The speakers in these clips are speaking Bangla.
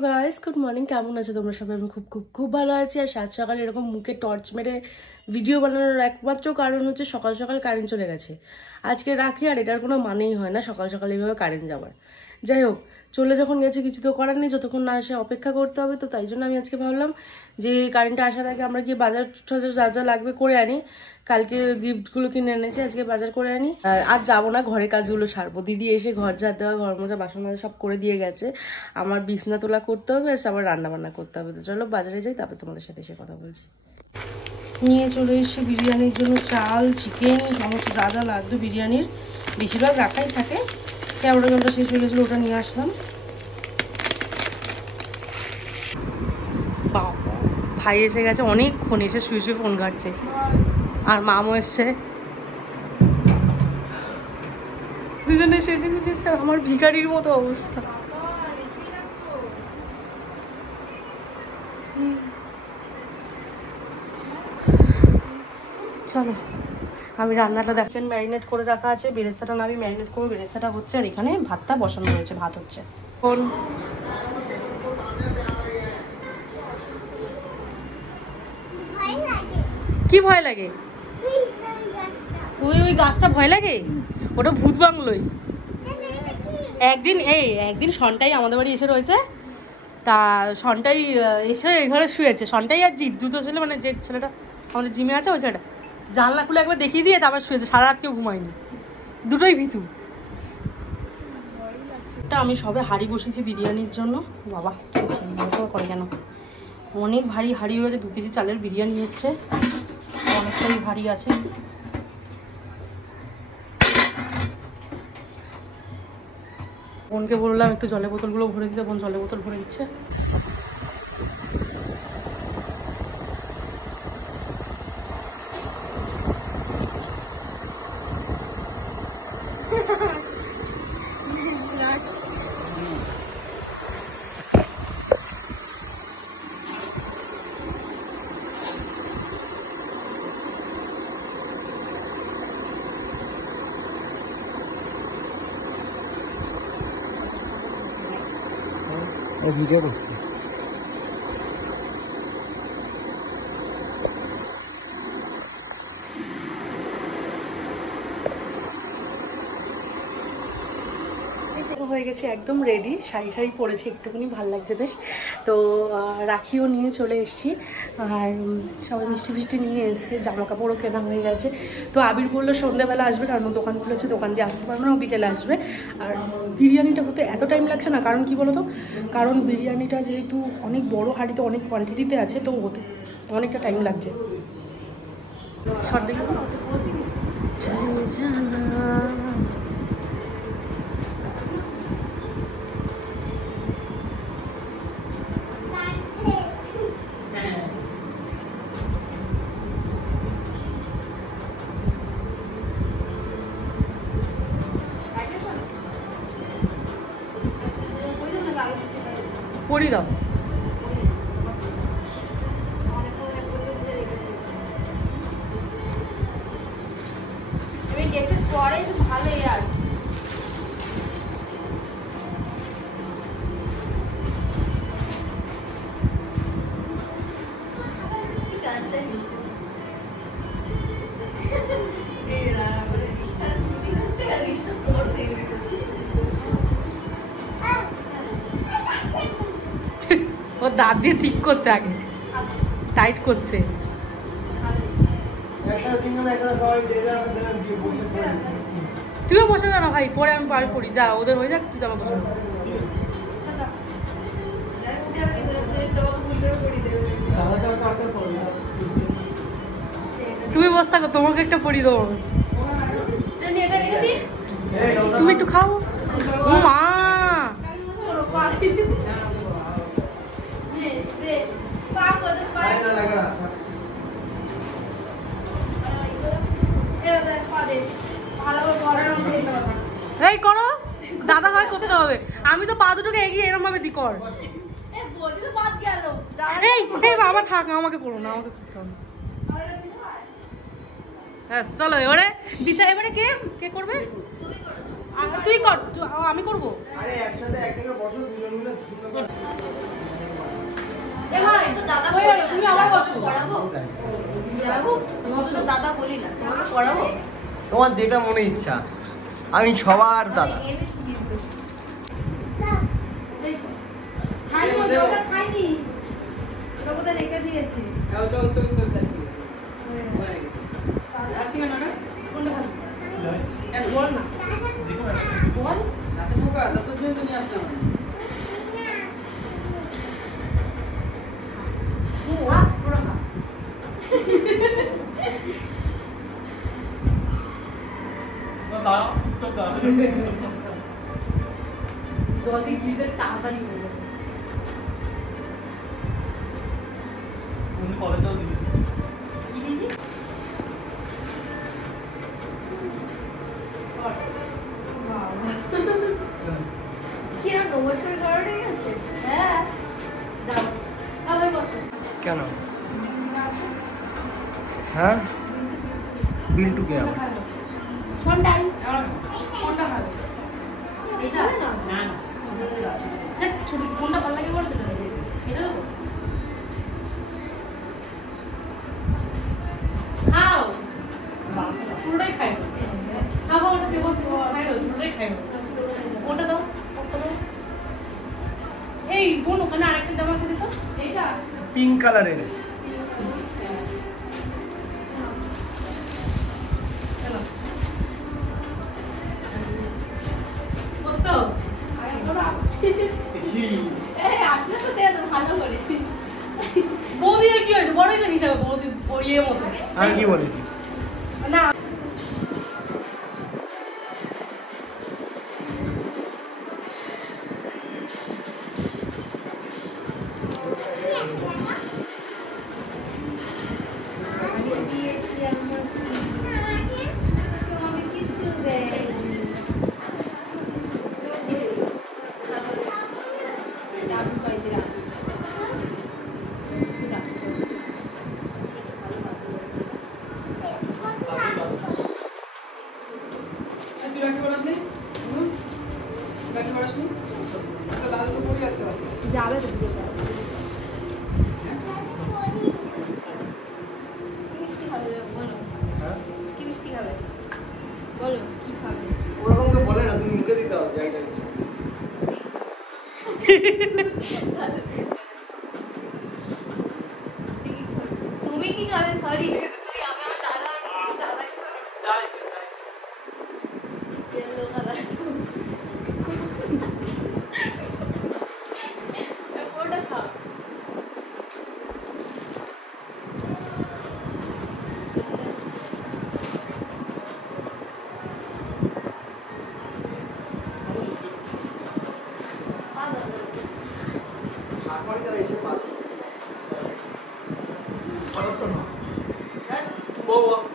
গাইস গুড মর্নিং, কেমন আছো তোমরা সবাই? আমি খুব খুব খুব ভালো আছি। আর সাত সকালে এরকম মুখে টর্চ মেরে ভিডিও বানানোর একমাত্র কারণ হচ্ছে সকাল সকাল কারেন্ট চলে গেছে। আজকে রাখি, আর এটার কোনো মানেই হয় না সকাল সকাল এইভাবে কারেন্ট যাওয়ার। যাই হোক, চলে যখন গেছে কিছু তো করার নেই, যতক্ষণ না আসে অপেক্ষা করতে হবে। তো তাই জন্য আমি আজকে ভাবলাম যে কারেন্টটা আসার আগে আমরা গিয়ে বাজার টাজার যা যা লাগবে করে আনি। কালকে গিফটগুলো কিনে এনেছি, আজকে বাজার করে আনি। আর যাবো না, ঘরের কাজগুলো সারবো। দিদি এসে ঘর ঝাড় দেওয়া, ঘর মোজা, বাসন মাজা সব করে দিয়ে গেছে। আমার বিছনা তোলা করতে হবে, আর আবার রান্না বান্না করতে হবে। তো চলো বাজারে যাই, তারপর তোমাদের সাথে এসে কথা বলছি। নিয়ে চলে এসে বিরিয়ানির জন্য চাল, চিকেন, সমস্ত যা যা লাগবে বিরিয়ানির। বেশিরভাগ রাখাই থাকে, কেওড়া জলটা শেষ হয়ে গেছিলো, ওটা নিয়ে আসলাম। বাবা, ভাই এসে গেছে অনেকক্ষণ, এসে শুয়ে শুয়ে ফোন ঘাটছে। আর মামও এসছে, দুজনে সেজে গুজেছে। আমার ভিখারির মতো অবস্থা। চলো আমি রান্নাটা দেখেন, ম্যারিনেট করে রাখা আছে। বেরেস্তাটা না আমি ম্যারিনেট করবো, বেরেস্তাটা হচ্ছে। আর এখানে ভাতটা বসানো হয়েছে, ভাত হচ্ছে। কি ভয় লাগে? ওই গাছটা ভয় লাগে? ওটা ভূত বাংলোই। একদিন সনটাই আমাদের বাড়ি এসে রয়েছে। তা সনটাই এসে এই ঘরে শুয়েছে। সনটাই আর জিৎ দুটো ছেলে, মানে যে ছেলেটা আমাদের জিমে আছে ওই ছেলেটা, জানলা খুলে একবার দেখিয়ে দিয়ে তারপর শুয়েছে। সারা রাত কেউ ঘুমায়নি, দুটোই ভীতু। আমি সবে হাঁড়ি বসেছি বিরিয়ানির জন্য। বাবা করে কেন, অনেক ভারী হাঁড়ি হয়েছে। 2 কেজি চালের বিরিয়ানি হচ্ছে, অনেকটাই ভারী আছে। বোনকে বললাম একটু জলের বোতলগুলো ভরে দিতে, বোন জলের বোতল ভরে দিচ্ছে। ভিডিও করছি। হয়ে গেছে একদম রেডি, শাড়ি ঠাড়ি পরেছি, একটুখানি ভালো লাগছে বেশ। তো রাখিও নিয়ে চলে এসেছি, আর সবাই মিষ্টি ফিষ্টি নিয়ে এসছে, জামা কাপড়ও কেনা হয়ে গেছে। তো আবির বললো সন্ধ্যাবেলা আসবে, কারণ দোকান খুলেছে, দোকান দিয়ে আসতে পারবো না, বিকেলে আসবে। আর বিরিয়ানিটা হতে এত টাইম লাগছে না, কারণ কি বলো তো, কারণ বিরিয়ানিটা যেহেতু অনেক বড় হাঁড়িতে অনেক কোয়ান্টিটিতে আছে, তো হতে অনেকটা টাইম লাগছে। সর্দি পড়ি দাও। ভালোই আছে। ও দাঁত দিয়ে ঠিক করছে, আগে টাইট করছে। তুইও বসে না ভাই, পরে আমি পারি পড়ি, যা ওদের হয়ে যাক, তুই আমার বসে। তুমি বসে থাকো, তোমাকে একটা পড়ি দেবো। তুমি একটু খাও। ও মা, এই করো, দাদা হয় করতে হবে। আমি তো পা দুটোকে এগিয়ে এরকম ভাবে দি কর। এই বাবা থাক, আমাকে করো না, আমাকে করতে হবে। হ্যাঁ চলো এবারে দিশা, এবারে কে কে করবে? তুই কর, আমি করবো। আরে একসাথে এক জায়গায় বসো, দুজন মিলে সুন্দর করে। দাদা তুমি আবার বসো। পড়াবো তোমাকে তো দাদা বলি না, তোমাকে পড়াবো। তোমার যেটা মনে ইচ্ছা, আমি সবার দাদা। এনেছি কিন্তু খাইনি, ওটা খাইনি, ওটা কোথায় রেখে দিয়েছি। বল না, বল। জলদি গিয়ে তাড়াতাড়ি বলো। কি দিয়েছি? কি আর নমস্কার করাটাই আছে। হ্যাঁ যাও, আবার বসো। কেন? হ্যাঁ, বিল্টু কে আবার? সন্টাই কোনটা ভালো? এটা না না, ছোট কোনটা ভালো লাগে বলো, সেটা দেখে এটা দেবো। খাও, পুরোটাই খাই। খাও খাও, ওটা চেপো চেপো খাই, পুরোটাই খাই। ওটা দাও, ওটা দাও। এই বোন, ওখানে আরেকটা জামা আছে দেখো। এটা পিঙ্ক কালারের। চলো কত আসলে তো দেয় ভালো করে। বৌদি কি হয়েছে, বড়ই তো হিসাবে বৌদি ইয়ে মতো আমি কি বলেছি? না। দিয়েছি আমার তোমাকে কিচ্ছু দেয়। যাবে তো কি মিষ্টি খাবে বলো, হ্যাঁ, কি মিষ্টি খাবে বলো, কি খাবে? ওরকম তো বলে না, তুমি মুখে দিতে হবে যাইটা ইচ্ছা। তুমি কি খাবে? সরি তুমি আমার দাদা দাদা যা ইচ্ছা, যা ইচ্ছা। ইয়েলো কালার ওটা খাও। সাতবারই তারা এসে পাবে। অতটা না।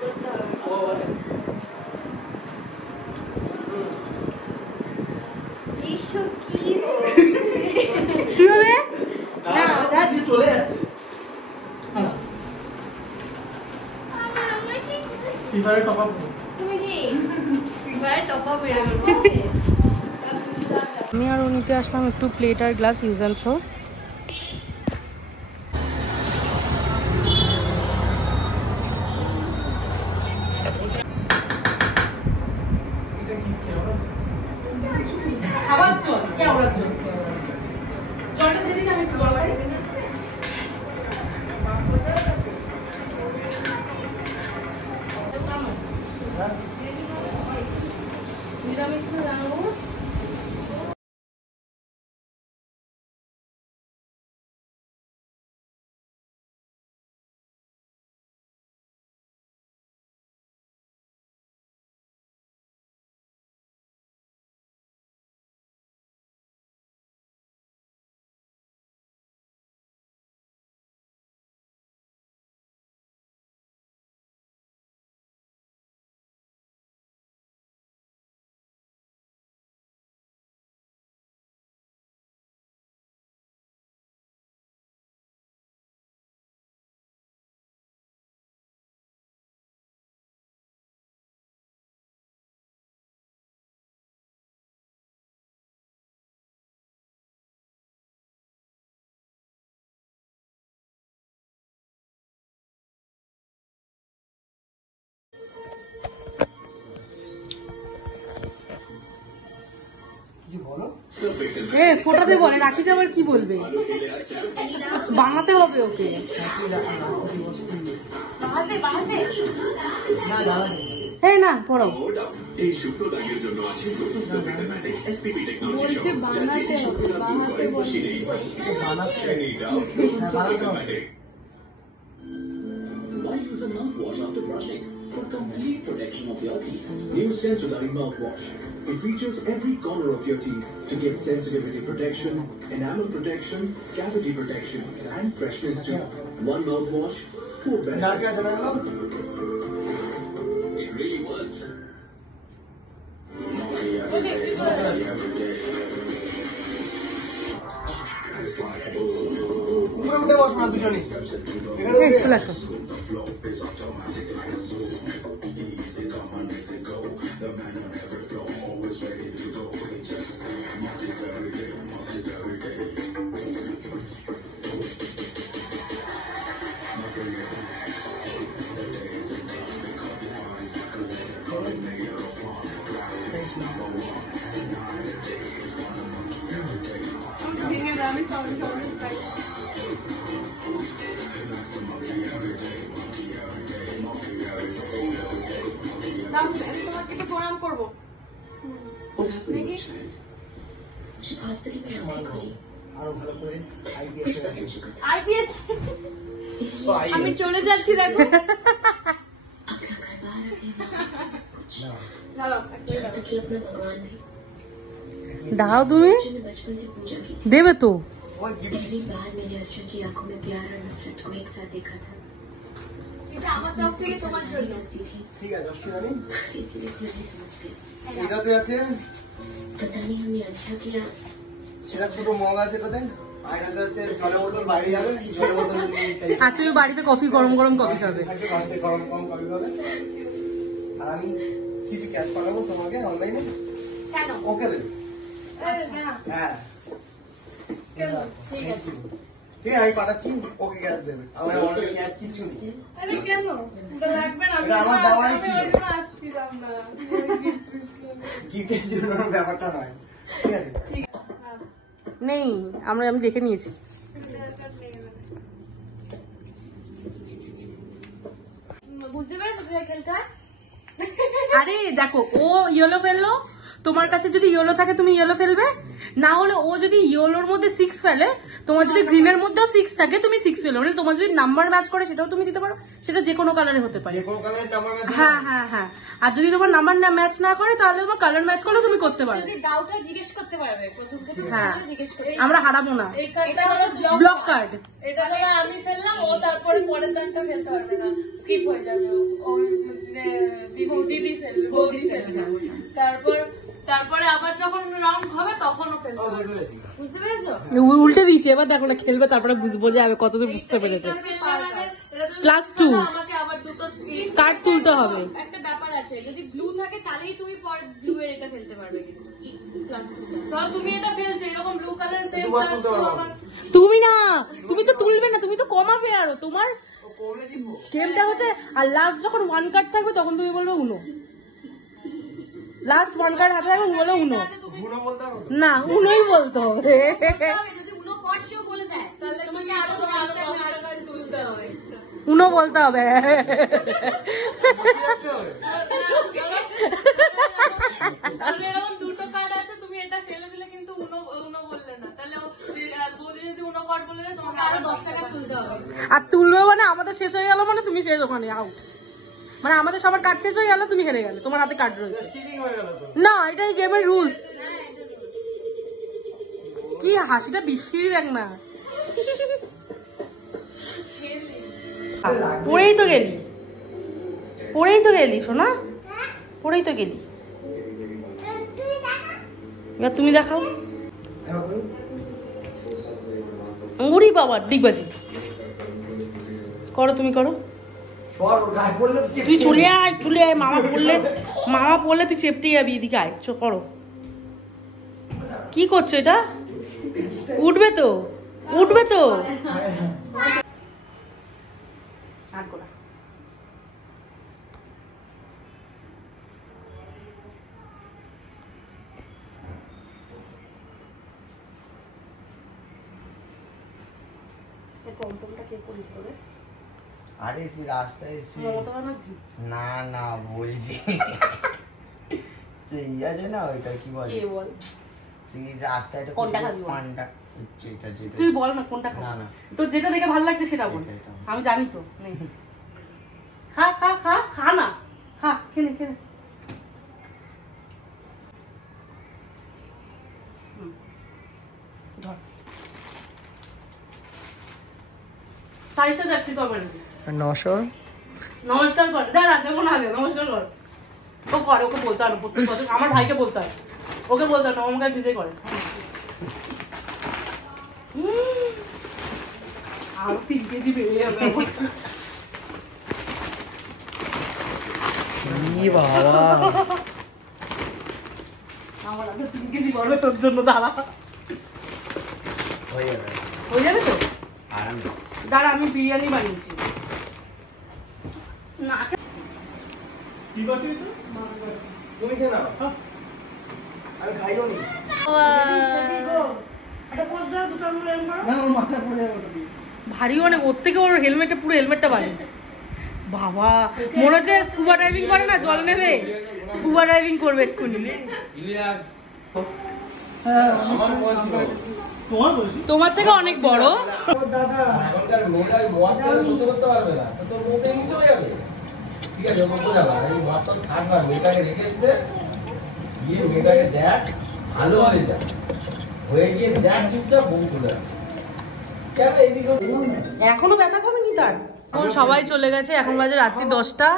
করতে হবে। এইসব কি কি হবে? না রাত চলে যাচ্ছে। ফিভারে টপ আপ। তুমি কি ফ্রি টপ আপ মেরে দেবো। আমি আর উনিতে আসলাম একটু প্লেট আর গ্লাস ইউজ অ্যান্ড থ্রো। খাবার জল কেওড়ার জল, জলটা দিয়ে দিন, আমি একটু জল খাই। নিরামিষ রান্না এ ফোটাতে বলে, রাখিতে আবার কি বলবে, বানাতে হবে ওকে। হ্যাঁ না পড়ো, বলছে বানাতে হবে, বানাতে বলছে। Why use a mouthwash after brushing? For complete protection of your teeth, new Sensodyne mouthwash. It features every corner of your teeth to give sensitivity protection, enamel protection, cavity protection, and freshness too. One mouthwash, 4 benefits. It really works. উঠে বস না দুজনে, চলে আসো। তোমাকে তো প্রণাম করবো। আরো ভালো করে আইপিএস আমি চলে যাচ্ছি, দেখো দাও তুমি দেবে তো। এটা আমার তরফ থেকে তোমার জন্য। ঠিক আছে, অসুবিধা নেই। এটাতে আছে, সেটা ছোট মগ আছে এটাতে, আর এটাতে আছে জলের বোতল, বাইরে যাবে জলের বোতল আর তুমি বাড়িতে কফি, গরম গরম কফি খাবে। বাড়িতে গরম গরম কফি খাবে। আর আমি কিছু ক্যাশ পাঠাবো তোমাকে অনলাইনে, কেন? ওকে দেবে। হ্যাঁ ঠিক আছে। ঠিক আছে, আমি পাঠাচ্ছি, ওকে ক্যাশ দেবে। আমার অনলাইন ক্যাশ কিছু নেই। আরে কেন? ওটা লাগবে না, এটা আমার দেওয়ারই ছিল। আমি ওই জন্য আসছিলাম না। গিফটের জন্য ব্যাপারটা নয়, ঠিক আছে? নেই, আমি দেখে নিয়েছি। বুঝতে পেরেছো কোথায় খেলতে? আরে দেখো, ও ইয়েলো ফেললো, তোমার কাছে যদি ইয়েলো থাকে তুমি ইয়েলো ফেলবে, না হলে ও যদি ইয়েলোর মধ্যে 6 ফেলে, তোমার যদি গ্রিনের মধ্যেও 6 থাকে তুমি 6 ফেলো, মানে তোমার যদি নাম্বার ম্যাচ করে সেটাও তুমি দিতে পারো, সেটা যে কোনো কালারে হতে পারে। যে কোনো কালারের নাম্বার ম্যাচ। হ্যাঁ হ্যাঁ হ্যাঁ, আর যদি তোমার নাম্বার ম্যাচ না করে তাহলে তোমার কালার ম্যাচ করলেও তুমি করতে পারো। যদি ডাউটটা জিজ্ঞেস করতে পারবে, প্রথম হ্যাঁ, জিজ্ঞেস করতে। আমরা হারাবো না। এটা হলো ব্লক কার্ড। এটা হলো আমি ফেললাম, ও তারপরে পরের দানটা ফেলতে পারবে না, স্কিপ হয়ে যাবে। ও দিদি ফেলবে, বৌদি ফেলবে। তারপরে আবার যখন রাউন্ড হবে তখনও ফেলতে হবে। বুঝতে পেরেছো? উল্টে দিয়েছি, এবার দেখো না খেলবে, তারপরে বুঝবো যে আমি কতদূর বুঝতে পেরেছে। +2 আমাকে আবার দুটো কার্ড তুলতে হবে। একটা ব্যাপার আছে, যদি ব্লু থাকে তাহলেই তুমি পরে ব্লু এর এটা ফেলতে পারবে। কিন্তু ধরো তুমি এটা ফেলছো, এরকম ব্লু কালার সেম তুমি না, তুমি তো তুলবে না, তুমি তো কমাবে আরো। তোমার গেমটা হচ্ছে, আর লাস্ট যখন 1 কার্ড থাকবে তখন তুমি বলবে উনো। লাস্ট 1 কার্ড হাতে থাকবে বলে উনো, না উনোই বলতে হবে। যদি উনো কট কেউ বলে দেয় তাহলে তোমাকে আরো 10টা কার্ড তুলতে হবে। উনো বলতে হবে। এরকম দুটো কার্ড আছে, তুমি এটা ফেলে দিলে কিন্তু উনো বললে না, তাহলে বৌদি যদি উনো কার্ড বলে দেয় তোমাকে আরো 10 টাকা তুলতে হবে। আর তুলবে মানে আমাদের শেষ হয়ে গেল, মানে তুমি শেষ, ওখানে আউট। মানে আমাদের সবার কার্ড শেষ হয়ে গেল, তুমি হেরে গেলে, তোমার হাতে কার্ড রয়েছে। না, এটাই গেমের রুলস। কি হাসিটা বিচ্ছিরি দেখ না। পড়েই তো গেলি সোনা, পড়েই তো গেলি। এবার তুমি দেখাও। উড়ি বাবা, ডিগবাজি করো, তুমি করো। তুই চলে আয়, মামা পড়লে তুই চেপতে যাবি, এদিকে আয়, করো। কি করছো এটা? উঠবে তো। টমটমটা কে করেছিল রে? আরে সেই রাস্তায় এসে মমতা ব্যানার্জি? না না বলছি সেই আছে না ওইটা কি বলে কে বল? সেই রাস্তায় একটা কোনটা খাবি বল? পানটা যেটা যেটা তুই বল না কোনটা খাবি? না না তোর যেটা দেখে ভালো লাগছে সেটা বল। এটা। আমি জানি তো। নে। খা খা খা খা না, খা, খেয়ে নে, খেয়ে নে। ধর সাইজটা যাচ্ছি তো আমার। 900 নমস্কার কর, দাঁড়া দেবো না আগে, নমস্কার কর। ও করে, ওকে বলতে হবে প্রত্যেক কথা, আমার ভাইকে বলতে হয়, ওকে বলতে হয়, নমস্কার নিজেই করে। আরো 3 কেজি বেড়ে যাবে আমার। ই বাবা আমার আগে 3 কেজি করবে তোর জন্য, দাঁড়া। হয়ে যাবে হয়ে যাবে তো? আরাম দাঁড়া, আমি বিরিয়ানি বানিয়েছি। না তুমি খেয়ে নাও আমি খাইও নি না ওর মাথা পড়ে যাবে ওটা দিয়ে ভারী অনেক, ওর থেকে ওর হেলমেটে পুরো হেলমেটটা বাড়ি। বাবা মনে হচ্ছে স্কুবা ড্রাইভিং করে না, জল নেবে, স্কুবা ড্রাইভিং করবে এক্ষুনি। তোমার থেকে অনেক বড়। এখনকার মেয়েরা ওই মদ খেলে সহ্য করতে পারবে না, তো তোর মধ্যে এমনি চলে যাবে। ঠিক আছে, ওকে বোঝাবা এই মদ তো খাস না, মেয়েটাকে রেখে এসছে, গিয়ে মেয়েটাকে দেখ, ভালো হয়ে যা, হয়ে গিয়ে দেখ চুপচাপ বউ চলে আসে। কেন এইদিকে এখনো ব্যথা কমেনি তার? এখন সবাই চলে গেছে, এখন বাজে রাত্রি 10টা,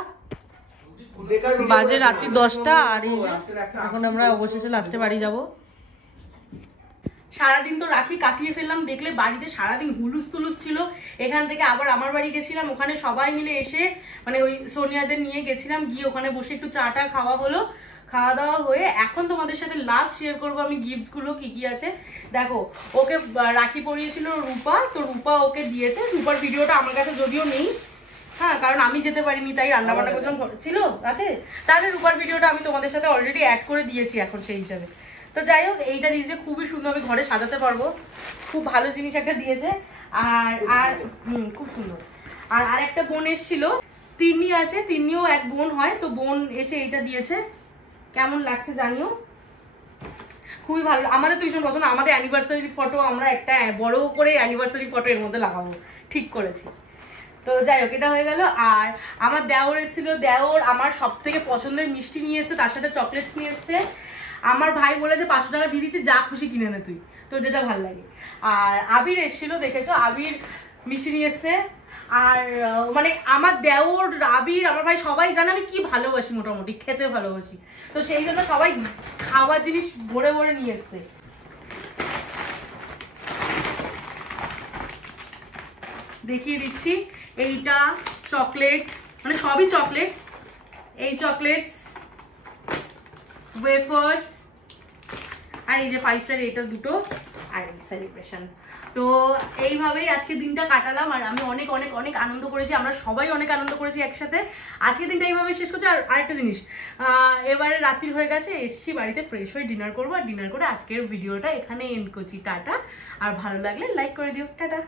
বাজে রাত্রি 10টা। আর এই যে এখন আমরা অবশেষে লাস্টে বাড়ি যাব। সারাদিন তো রাখি কাটিয়ে ফেললাম, দেখলে বাড়িতে সারাদিন হুলুস তুলুস ছিল। এখান থেকে আবার আমার বাড়ি গেছিলাম, ওখানে সবাই মিলে এসে মানে ওই সোনিয়াদের নিয়ে গেছিলাম, গিয়ে ওখানে বসে একটু চাটা খাওয়া হলো, খাওয়া দাওয়া হয়ে এখন তোমাদের সাথে লাস্ট শেয়ার করবো আমি গিফটস গুলো কি কি আছে। দেখো, ওকে রাখি পরিয়েছিল রূপা, তো রূপা ওকে দিয়েছে। রূপার ভিডিওটা আমার কাছে যদিও নেই, হ্যাঁ, কারণ আমি যেতে পারিনি, তাই রান্না বান্না ছিল আছে। তাহলে রূপার ভিডিওটা আমি তোমাদের সাথে অলরেডি অ্যাড করে দিয়েছি এখন সেই হিসাবে। তো যাই হোক, এইটা দিয়েছে, খুবই সুন্দর, আমি ঘরে সাজাতে পারবো, খুব ভালো জিনিস একটা দিয়েছে। আর আর খুব সুন্দর। আর আরেকটা বোন এসেছিল, তিন্নি আছে, তিন্নিও এক বোন হয়, তো বোন এসে এইটা দিয়েছে। কেমন লাগছে জানিও, খুবই ভালো। আমাদের তো ভীষণ পছন্দ। আমাদের অ্যানিভার্সারি ফটো আমরা একটা বড় করে অ্যানিভার্সারি ফটো এর মধ্যে লাগাবো, ঠিক করেছি। তো যাই হোক, এটা হয়ে গেল। আর আমার দেওর এসেছিল, দেওর আমার সব থেকে পছন্দের মিষ্টি নিয়ে এসেছে, তার সাথে চকলেটস নিয়ে এসছে। আমার ভাই বলেছে 500 টাকা দিয়ে দিচ্ছে, যা খুশি কিনে নে তুই, তো যেটা ভালো লাগে। আর আবির এসেছিল, দেখেছো, আবির মিষ্টি নিয়ে এসছে। আর মানে আমার দেওর, আবির, আমার ভাই সবাই জানে আমি কি ভালোবাসি, মোটামুটি খেতে ভালোবাসি, তো সেই জন্য সবাই খাওয়ার জিনিস ভরে ভরে নিয়ে এসছে। দেখিয়ে দিচ্ছি, এইটা চকলেট, মানে সবই চকলেট, এই চকলেটস, ওয়েফার্স, আর এই যে 5 স্টার এটা দুটো, আর এই সেলিব্রেশন। তো এইভাবেই আজকে দিনটা কাটালাম, আর আমি অনেক অনেক অনেক আনন্দ করেছি, আমরা সবাই অনেক আনন্দ করেছি একসাথে। আজকে দিনটা এইভাবে শেষ করছি। আর আরেকটা জিনিস, এবারে রাত্রি হয়ে গেছে, এসছি বাড়িতে, ফ্রেশ হয়ে ডিনার করবো, আর ডিনার করে আজকের ভিডিওটা এখানে এন্ড করছি। টাটা। আর ভালো লাগলে লাইক করে দিও, টাটা।